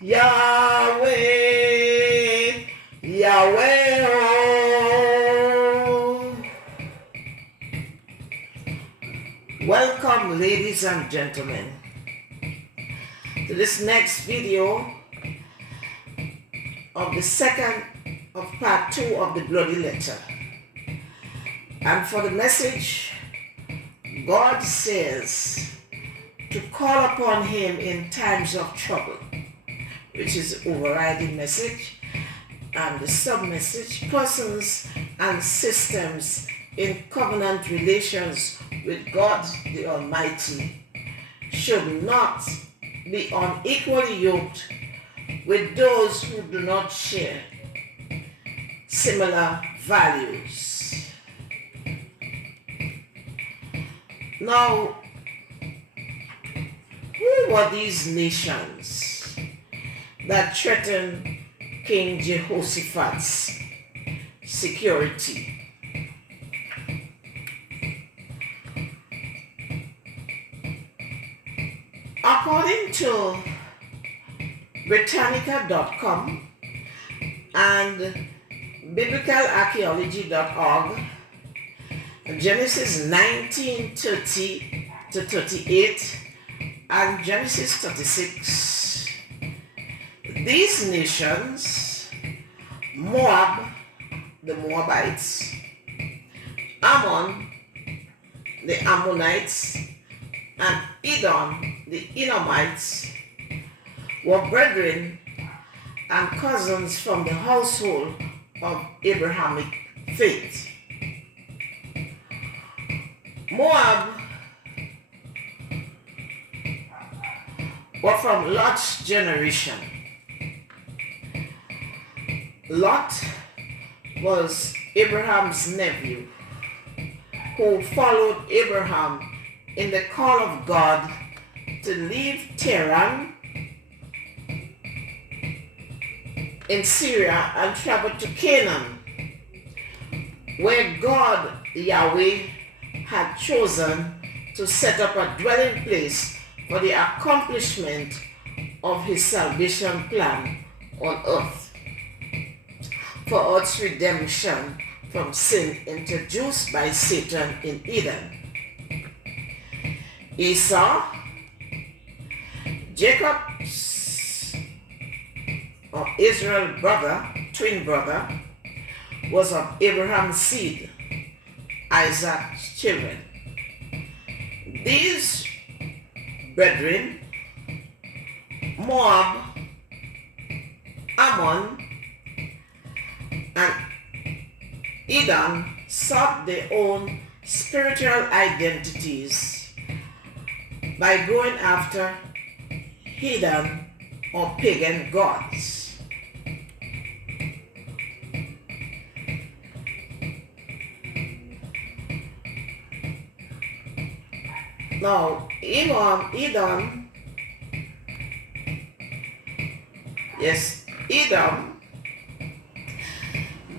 Yahweh, Yahweh. Oh. Welcome, ladies and gentlemen, to this next video of the second of part 2 of the bloody letter. And for the message, God says to call upon him in times of trouble, which is the overriding message, and the sub-message, persons and systems in covenant relations with God the Almighty should not be unequally yoked with those who do not share similar values. Now, who were these nations that threatened King Jehoshaphat's security? According to Britannica.com and biblicalarchaeology.org, Genesis 19:30 to 38 and Genesis 36, these nations, Moab, the Moabites, Ammon, the Ammonites, and Edom, the Edomites, were brethren and cousins from the household of Abrahamic faith. Moab were from Lot's generation. Lot was Abraham's nephew who followed Abraham in the call of God to leave Tehran in Syria and travel to Canaan, where God, Yahweh, had chosen to set up a dwelling place for the accomplishment of his salvation plan on earth, for earth's redemption from sin introduced by Satan in Eden. Esau, Jacob's or Israel's brother, twin brother, was of Abraham's seed, Isaac's children. These brethren, Moab, Ammon, and Edom, sought their own spiritual identities by going after heathen or pagan gods. Now, Edom,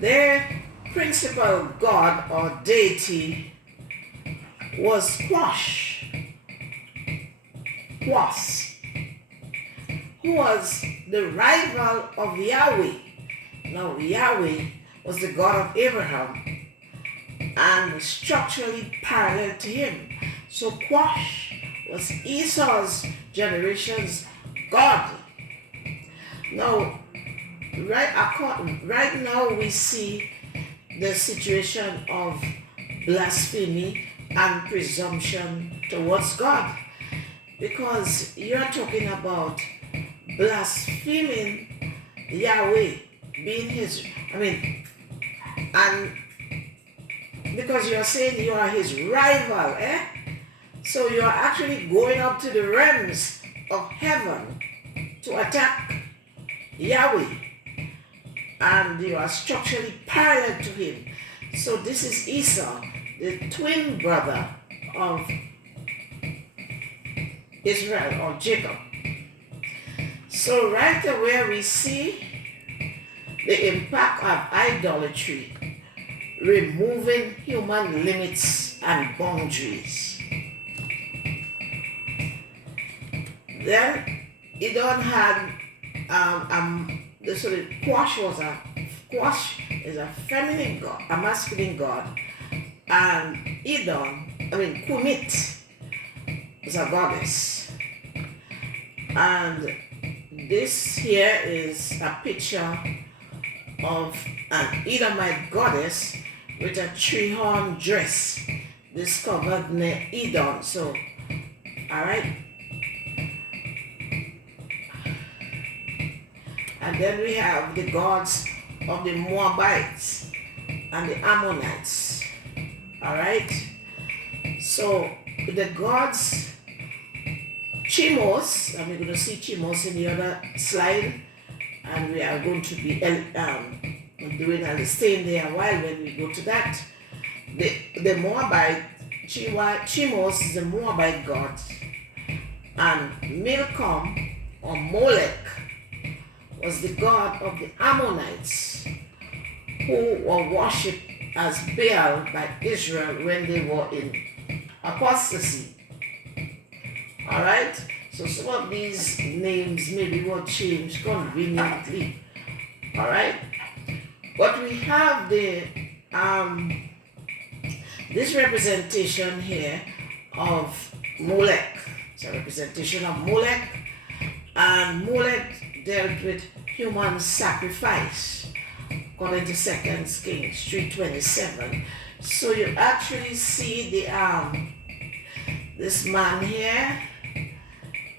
their principal god or deity was Quash, who was the rival of Yahweh. Now, Yahweh was the God of Abraham and structurally parallel to him. So Quash was Esau's generation's God. Now, right now we see the situation of blasphemy and presumption towards God, because you're talking about blaspheming Yahweh being his, and because you're saying you are his rival, So you are actually going up to the realms of heaven to attack Yahweh, and you are structurally parallel to him. So this is Esau, the twin brother of Israel or Jacob. So right away we see the impact of idolatry, removing human limits and boundaries. Then Edom had so the Quash is a feminine god, a masculine god, and Kumit is a goddess. And this here is a picture of an Edomite goddess with a three-horn dress discovered near Edom. So, alright. And then we have the gods of the Moabites and the Ammonites. Alright. So the gods Chimos, and we're going to see Chimos in the other slide, and we are going to be doing and staying there a while when we go to that. The Moabite, Chimos is the Moabite god, and Milcom or Molech was the god of the Ammonites, who were worshipped as Baal by Israel when they were in apostasy. Alright? So some of these names maybe were changed conveniently. Alright? But we have the this representation here of Molech. It's a representation of Molech, and Molech dealt with human sacrifice according to 2 Kings 3:27. So you actually see the this man here,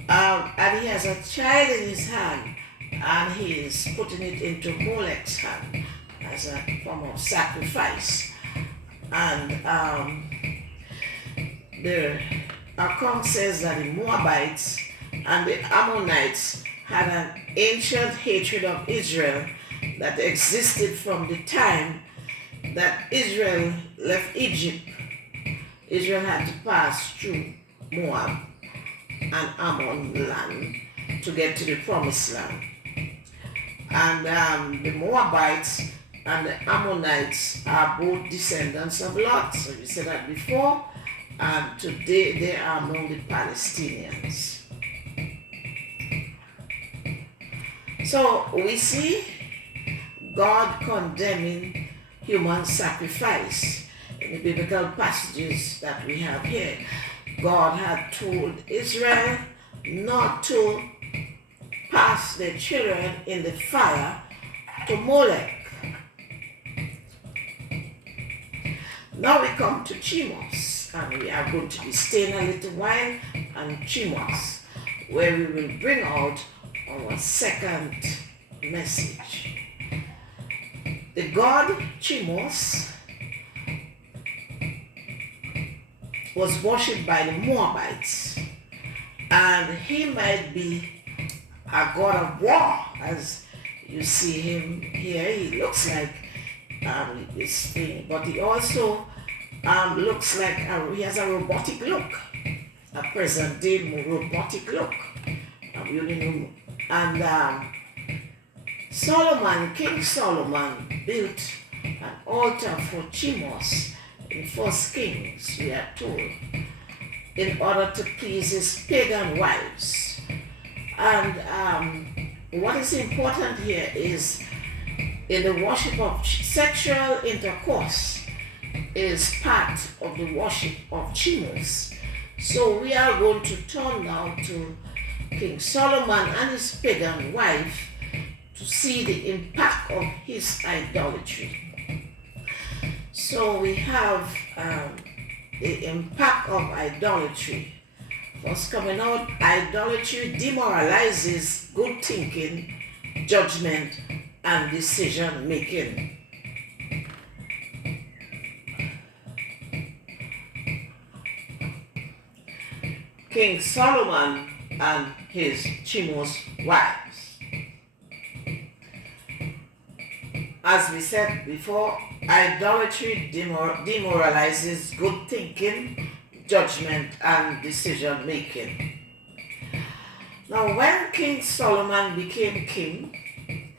and he has a child in his hand, and he is putting it into Molech's hand as a form of sacrifice. And the account says that the Moabites and the Ammonites had an ancient hatred of Israel that existed from the time that Israel left Egypt. Israel had to pass through Moab and Ammon land to get to the promised land. And the Moabites and the Ammonites are both descendants of Lot. So we said that before, and today they are among the Palestinians. So we see God condemning human sacrifice in the biblical passages that we have here. God had told Israel not to pass their children in the fire to Molech. Now we come to Chimos, and we are going to be staying a little while on Chimos, where we will bring out our second message. The god Chimos was worshipped by the Moabites, and he might be a god of war, as you see him here. He looks like this thing, but he also looks like he has a robotic look, a present day robotic look. And King Solomon built an altar for Chimos in 1 Kings, we are told, in order to please his pagan wives. And what is important here is in the worship of sexual intercourse is part of the worship of Chimos. So we are going to turn now to King Solomon and his pagan wife to see the impact of his idolatry. So we have the impact of idolatry. First coming out, idolatry demoralizes good thinking, judgment, and decision making. King Solomon and his Chimos wives. As we said before, idolatry demoralizes good thinking, judgment, and decision making. Now, when King Solomon became king,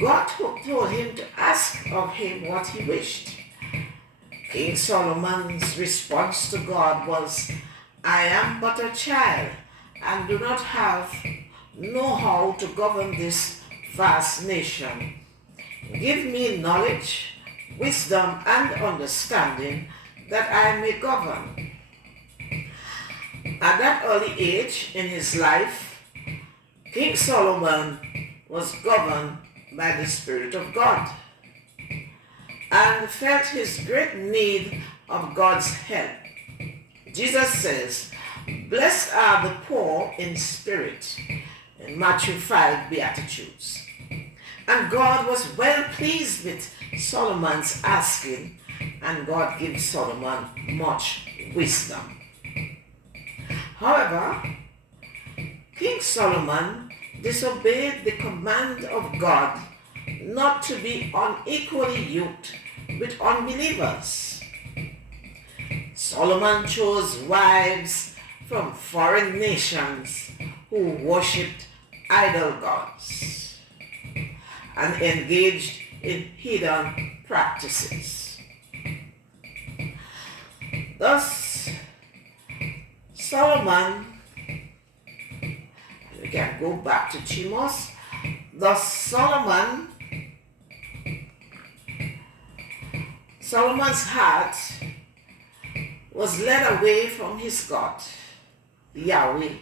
God told him to ask of him what he wished. King Solomon's response to God was, "I am but a child and do not have know how to govern this vast nation. Give me knowledge, wisdom, and understanding that I may govern. At that early age in his life, King Solomon was governed by the Spirit of God and felt his great need of God's help. Jesus says, "Blessed are the poor in spirit," in Matthew 5 Beatitudes. And God was well pleased with Solomon's asking, and God gives Solomon much wisdom. However, King Solomon disobeyed the command of God not to be unequally yoked with unbelievers. Solomon chose wives from foreign nations who worshipped idol gods and engaged in hidden practices. Thus, Solomon, we can go back to Chimos. Thus, Solomon's heart was led away from his God, Yahweh,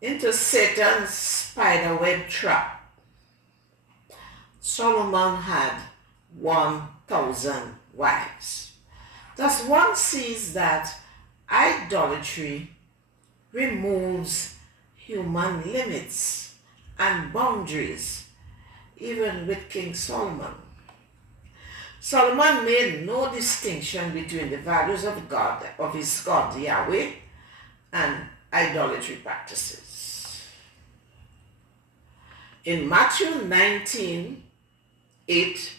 into Satan's spiderweb trap. Solomon had 1,000 wives. Thus one sees that idolatry removes human limits and boundaries, even with King Solomon. Solomon made no distinction between the values of God, of his God Yahweh, and idolatry practices. In Matthew 19:8,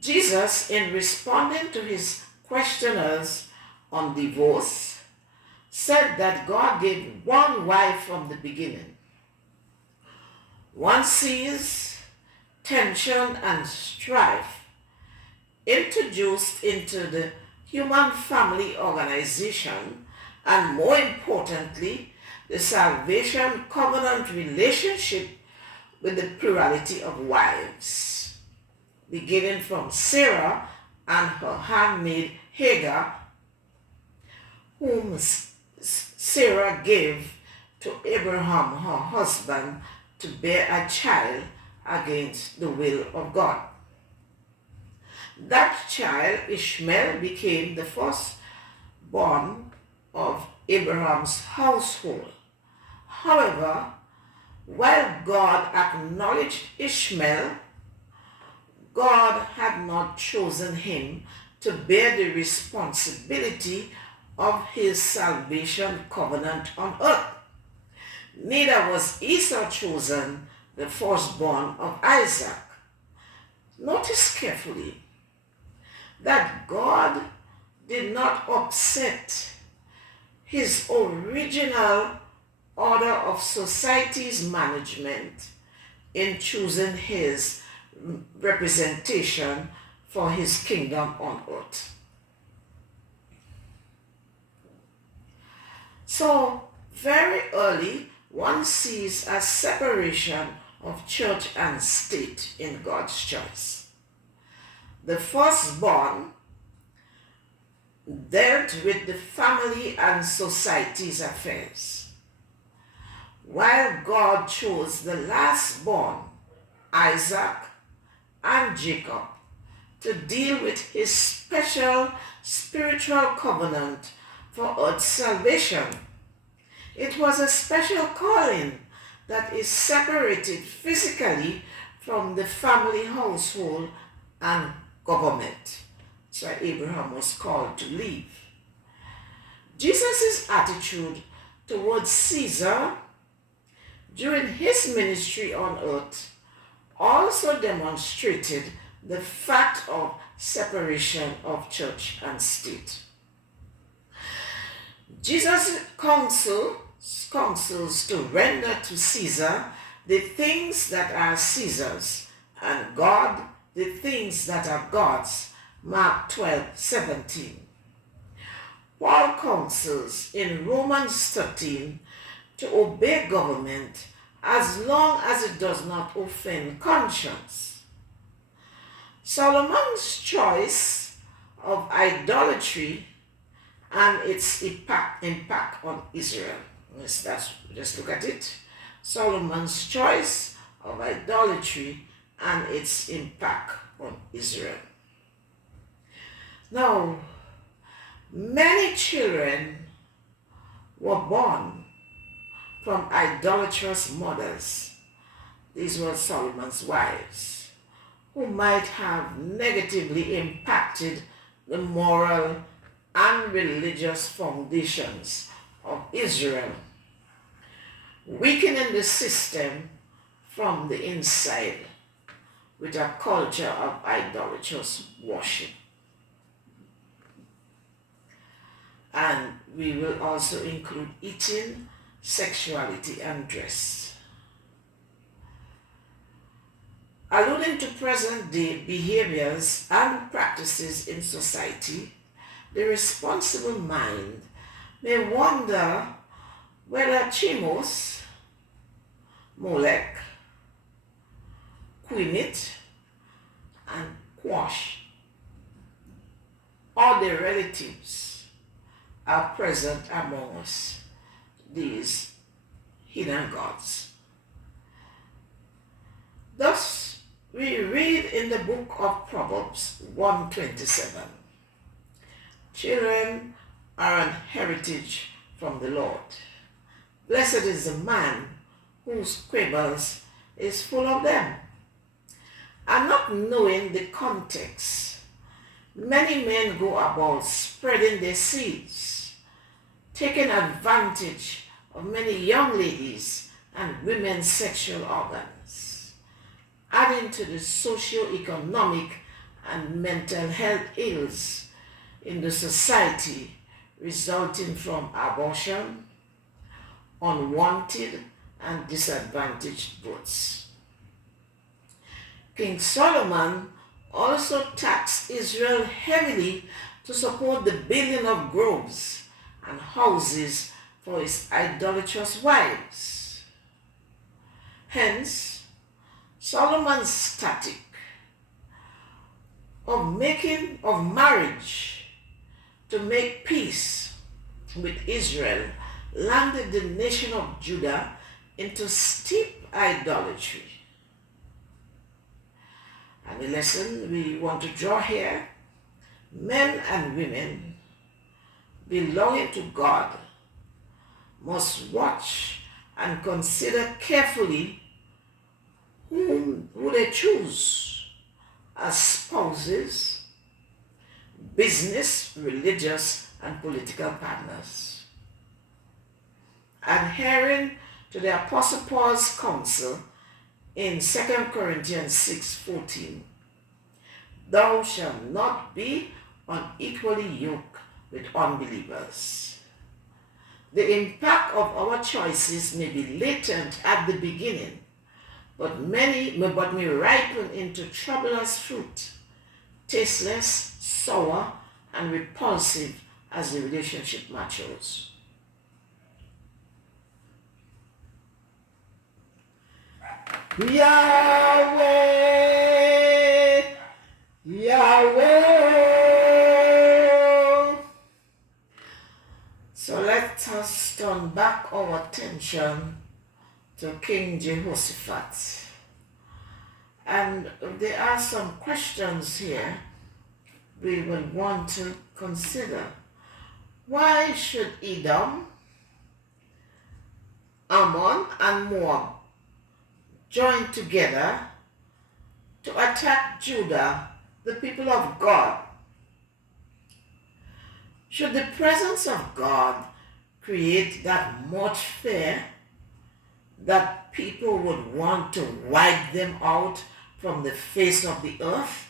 Jesus, in responding to his questioners on divorce, said that God gave one wife from the beginning. One sees tension and strife introduced into the human family organization, and more importantly, the salvation covenant relationship with the plurality of wives, beginning from Sarah and her handmaid Hagar, whom Sarah gave to Abraham, her husband, to bear a child against the will of God. That child, Ishmael, became the firstborn of Abraham's household. However, while God acknowledged Ishmael, God had not chosen him to bear the responsibility of his salvation covenant on earth. Neither was Esau chosen, the firstborn of Isaac. Notice carefully that God did not upset his original order of society's management in choosing his representation for his kingdom on earth. So, very early, one sees a separation of church and state in God's choice. The firstborn dealt with the family and society's affairs, while God chose the lastborn, Isaac and Jacob, to deal with his special spiritual covenant for earth's salvation. It was a special calling that is separated physically from the family, household, and government. So Abraham was called to leave. Jesus' attitude towards Caesar during his ministry on earth also demonstrated the fact of separation of church and state. Jesus counsels to render to Caesar the things that are Caesar's, and God the things that are God's. Mark 12:17. Paul counsels in Romans 13 to obey government as long as it does not offend conscience. Solomon's choice of idolatry and its impact on Israel. Let's look at it. Solomon's choice of idolatry and its impact on Israel. Now, many children were born from idolatrous mothers. These were Solomon's wives, who might have negatively impacted the moral and religious foundations of Israel, weakening the system from the inside with a culture of idolatrous worship. And we will also include eating, sexuality, and dress. Alluding to present-day behaviors and practices in society, the responsible mind may wonder whether Chimos, Molech, Quinit, and Quash, or their relatives, are present among us, these hidden gods. Thus, we read in the book of Proverbs 1:27, children are an heritage from the Lord. Blessed is the man whose quiver is full of them. And not knowing the context, many men go about spreading their seeds, taking advantage of many young ladies and women's sexual organs, adding to the socio-economic and mental health ills in the society resulting from abortion, unwanted and disadvantaged births. King Solomon also taxed Israel heavily to support the building of groves and houses for his idolatrous wives. Hence, Solomon's tactic of marriage to make peace with Israel landed the nation of Judah into steep idolatry. And the lesson we want to draw here, men and women belonging to God must watch and consider carefully who they choose as spouses, business, religious, and political partners. Adhering to the Apostle Paul's counsel in 2 Corinthians 6:14, thou shalt not be unequally yoked with unbelievers. The impact of our choices may be latent at the beginning, but may ripen into troublous fruit, tasteless, sour, and repulsive as the relationship matures. Yahweh, Yahweh. So let us turn back our attention to King Jehoshaphat. And there are some questions here we will want to consider. Why should Edom, Ammon, and Moab join together to attack Judah, the people of God? Should the presence of God create that much fear that people would want to wipe them out from the face of the earth?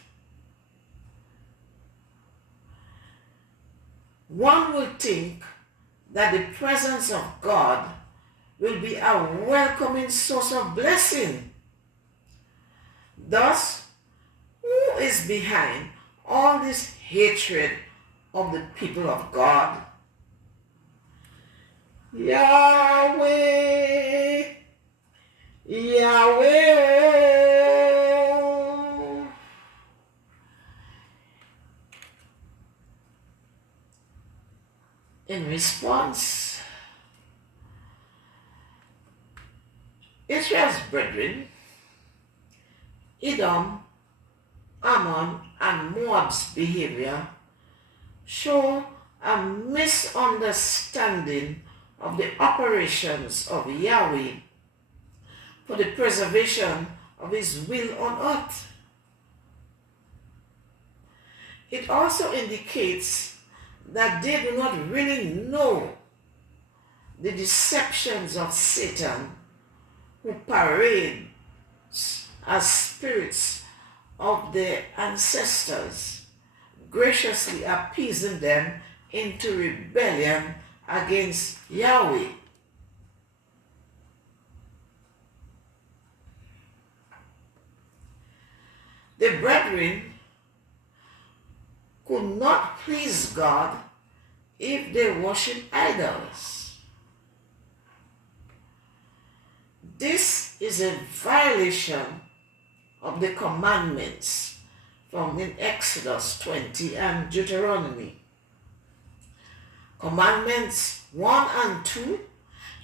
One would think that the presence of God will be a welcoming source of blessing. Thus, who is behind all this hatred of the people of God Yahweh, Yahweh. In response, Israel's brethren, Edom, Ammon, and Moab's behavior show a misunderstanding of the operations of Yahweh for the preservation of his will on earth. It also indicates that they do not really know the deceptions of Satan, who parades as spirits of their ancestors, graciously appeasing them into rebellion against Yahweh. The brethren could not please God if they worship idols. This is a violation of the commandments found in Exodus 20 and Deuteronomy. Commandments 1 and 2,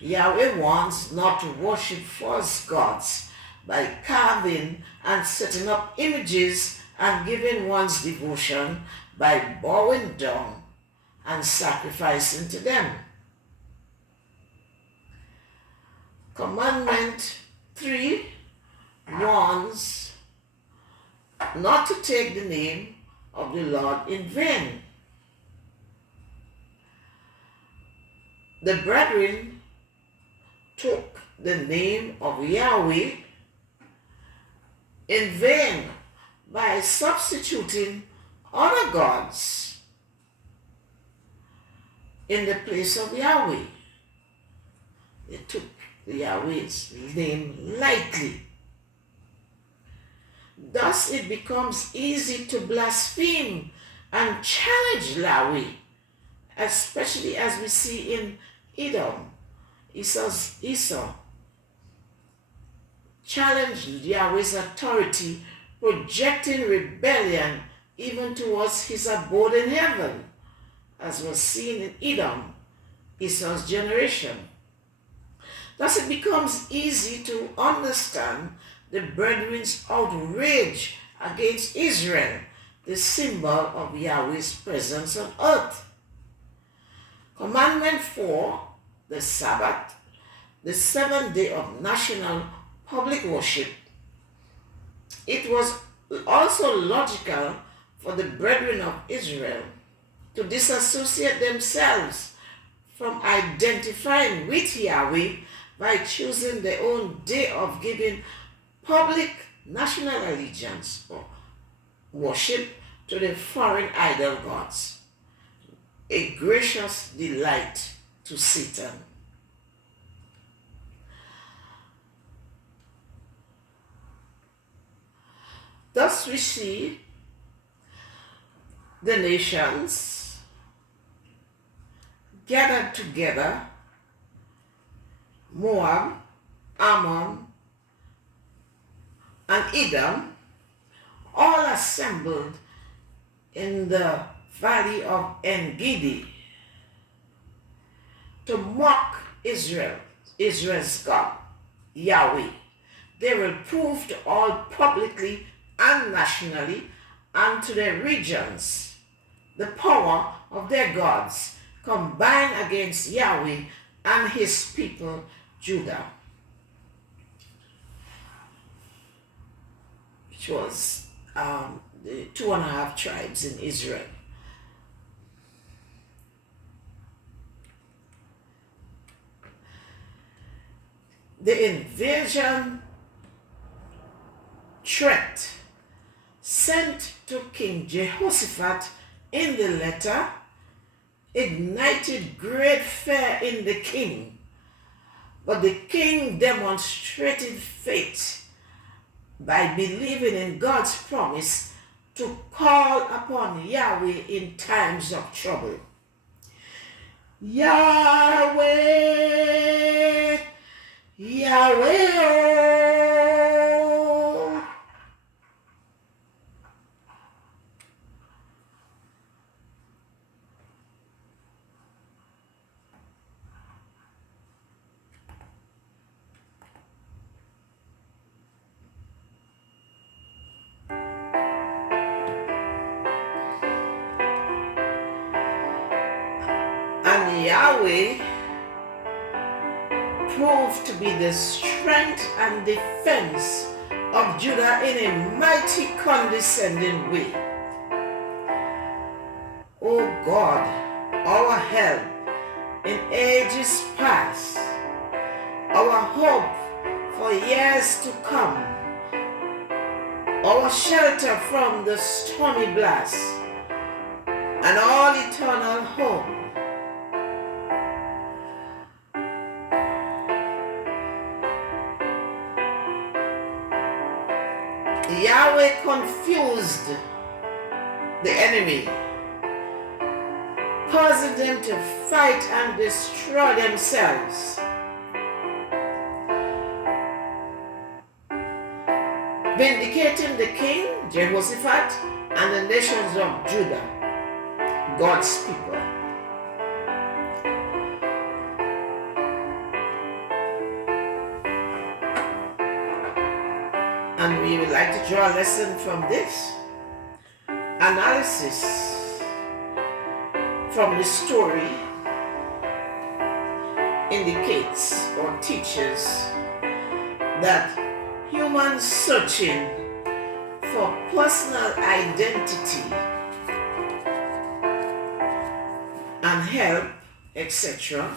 Yahweh wants not to worship false gods by carving and setting up images and giving one's devotion by bowing down and sacrificing to them. Commandment 3 warns not to take the name of the Lord in vain. The brethren took the name of Yahweh in vain by substituting other gods in the place of Yahweh. They took Yahweh's name lightly. Thus it becomes easy to blaspheme and challenge Yahweh, especially as we see in Edom. Esau challenged Yahweh's authority, projecting rebellion even towards his abode in heaven, as was seen in Edom, Esau's generation. Thus it becomes easy to understand the brethren's outrage against Israel, the symbol of Yahweh's presence on earth. Commandment 4, the Sabbath, the seventh day of national public worship. It was also logical for the brethren of Israel to disassociate themselves from identifying with Yahweh by choosing their own day of giving public national allegiance or worship to the foreign idol gods, a gracious delight to Satan. Thus we see the nations gathered together, Moab, Ammon, and Edom, all assembled in the valley of En-Gedi to mock Israel's God, Yahweh. They will prove to all publicly and nationally and to their regions the power of their gods combined against Yahweh and his people, Judah, which was the 2.5 tribes in Israel. The invasion threat sent to King Jehoshaphat in the letter ignited great fear in the king, but the king demonstrated faith by believing in God's promise to call upon Yahweh in times of trouble. Yahweh, Yahweh, oh. And Yahweh proved to be the strength and defense of Judah in a mighty condescending way. O God, our help in ages past, our hope for years to come, our shelter from the stormy blast, and all eternal home. Yahweh confused the enemy, causing them to fight and destroy themselves. Vindicating the king, Jehoshaphat, and the nations of Judah, God's people. And we would like to draw a lesson from this analysis from the story indicates or teaches that humans searching for personal identity and help, etc.,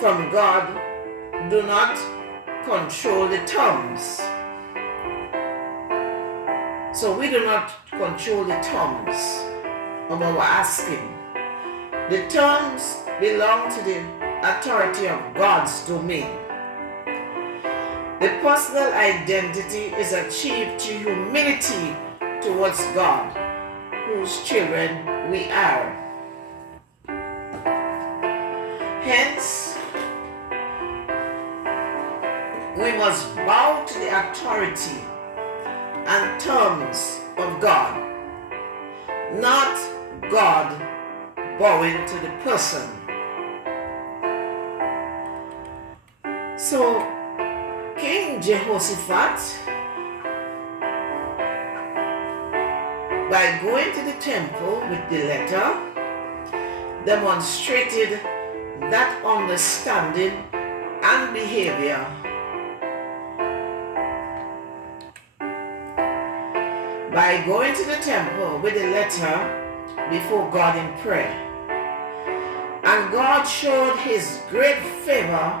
from God do not control the tongues. So we do not control the tongues of our asking. The tongues belong to the authority of God's domain. The personal identity is achieved through humility towards God, whose children we are. Hence, we must bow to the authority and terms of God, not God bowing to the person. So, King Jehoshaphat, by going to the temple with the letter, demonstrated that understanding and behavior. By going to the temple with a letter before God in prayer. And God showed his great favor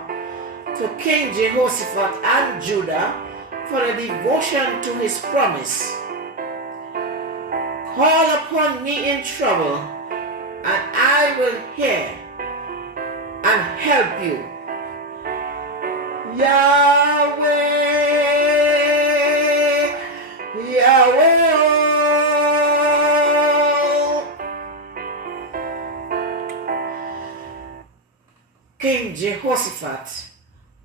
to King Jehoshaphat and Judah for a devotion to his promise. Call upon me in trouble, and I will hear and help you. Yahweh, Yahweh. King Jehoshaphat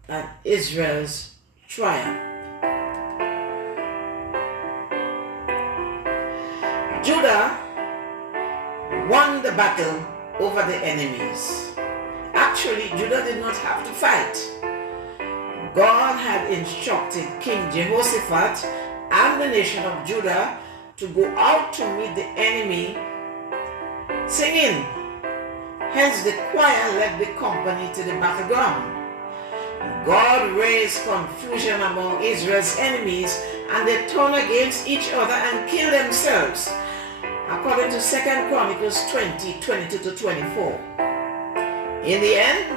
and Israel's triumph. Judah won the battle over the enemies. Actually, Judah did not have to fight. God had instructed King Jehoshaphat and the nation of Judah to go out to meet the enemy singing. Hence the choir led the company to the battleground. God raised confusion among Israel's enemies, and they turned against each other and killed themselves, according to 2 Chronicles 20:22-24. In the end,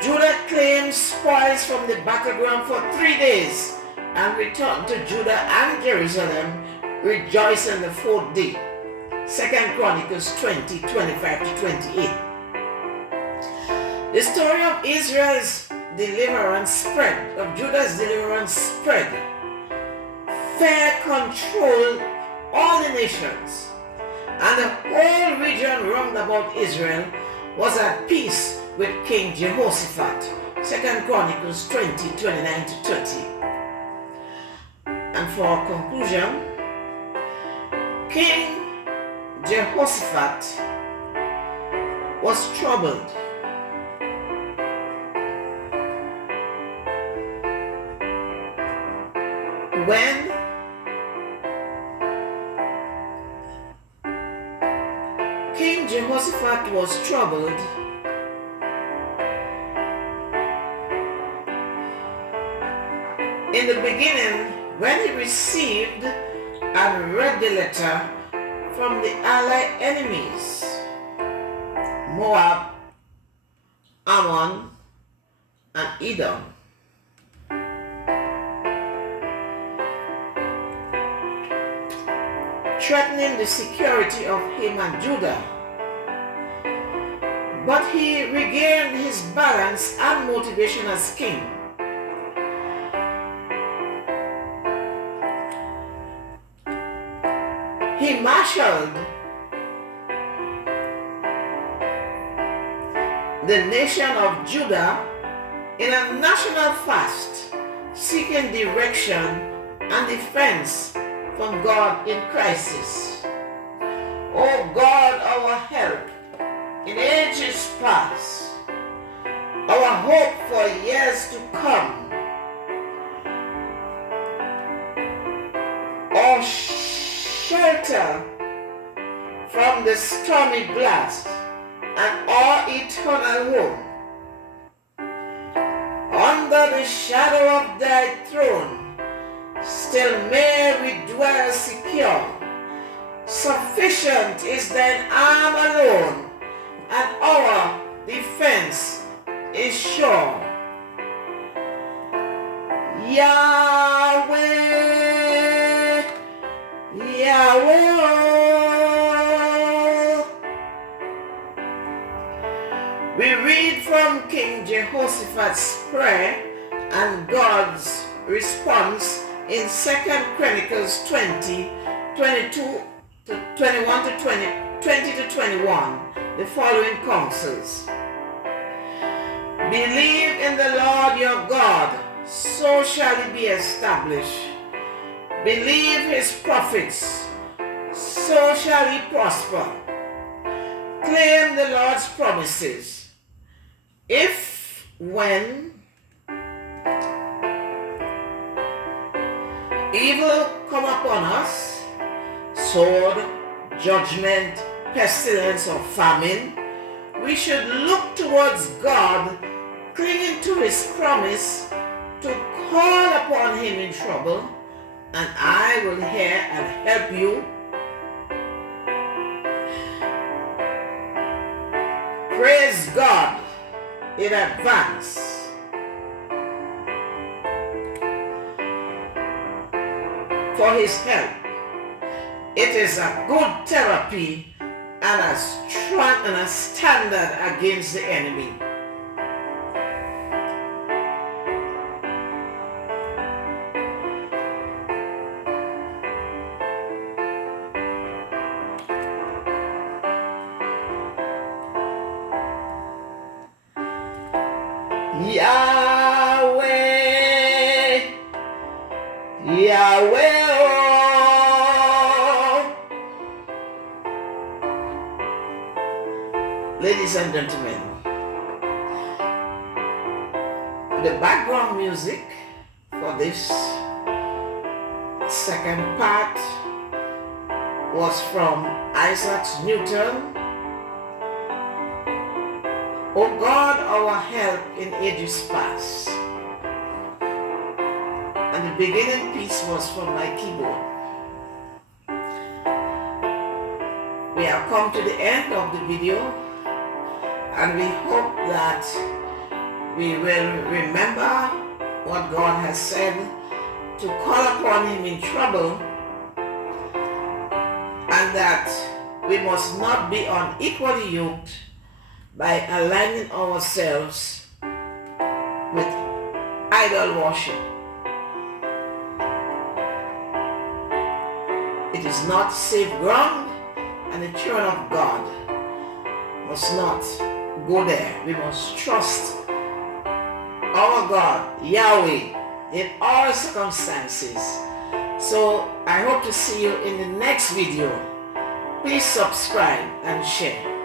Judah claimed spoils from the battleground for 3 days and returned to Judah and Jerusalem, rejoicing the 4th day. 2 Chronicles 20:25-28. The story of Israel's deliverance spread, of Judah's deliverance spread, fair controlled all the nations, and the whole region round about Israel was at peace with King Jehoshaphat. 2 Chronicles 20, 29 to 30. And for conclusion, King Jehoshaphat was troubled when King Jehoshaphat was troubled in the beginning when he received and read the letter from the allied enemies, Moab, Ammon, and Edom. Threatening the security of him and Judah. But he regained his balance and motivation as king. He marshaled the nation of Judah in a national fast, seeking direction and defense from God in crisis. O God, our help in ages past, our hope for years to come, our shelter from the stormy blast, and our eternal home. Under the shadow of thy throne, still may we dwell secure. Sufficient is thine arm alone, and our defense is sure. Yahweh, Yahweh. We read from King Jehoshaphat's prayer and God's response in 2 Chronicles 20, 22 to 21 to 20 to 21, the following counsels. Believe in the Lord your God, so shall he be established. Believe his prophets, so shall he prosper. Claim the Lord's promises. If, when evil come upon us, sword, judgment, pestilence, or famine, we should look towards God, clinging to his promise to call upon him in trouble, and I will hear and help you. Praise God in advance. For his help. It is a good therapy and a standard against the enemy. Yahweh, Yahweh, oh. Ladies and gentlemen, the background music for this second part was from Isaac Newton. O God, our help in ages past. And the beginning piece was from my keyboard. We have come to the end of the video, and we hope that we will remember what God has said, to call upon him in trouble, and that we must not be unequally yoked, by aligning ourselves with idol worship. It is not safe ground, and the children of God must not go there. We must trust our God, Yahweh, in all circumstances. So I hope to see you in the next video. Please subscribe and share.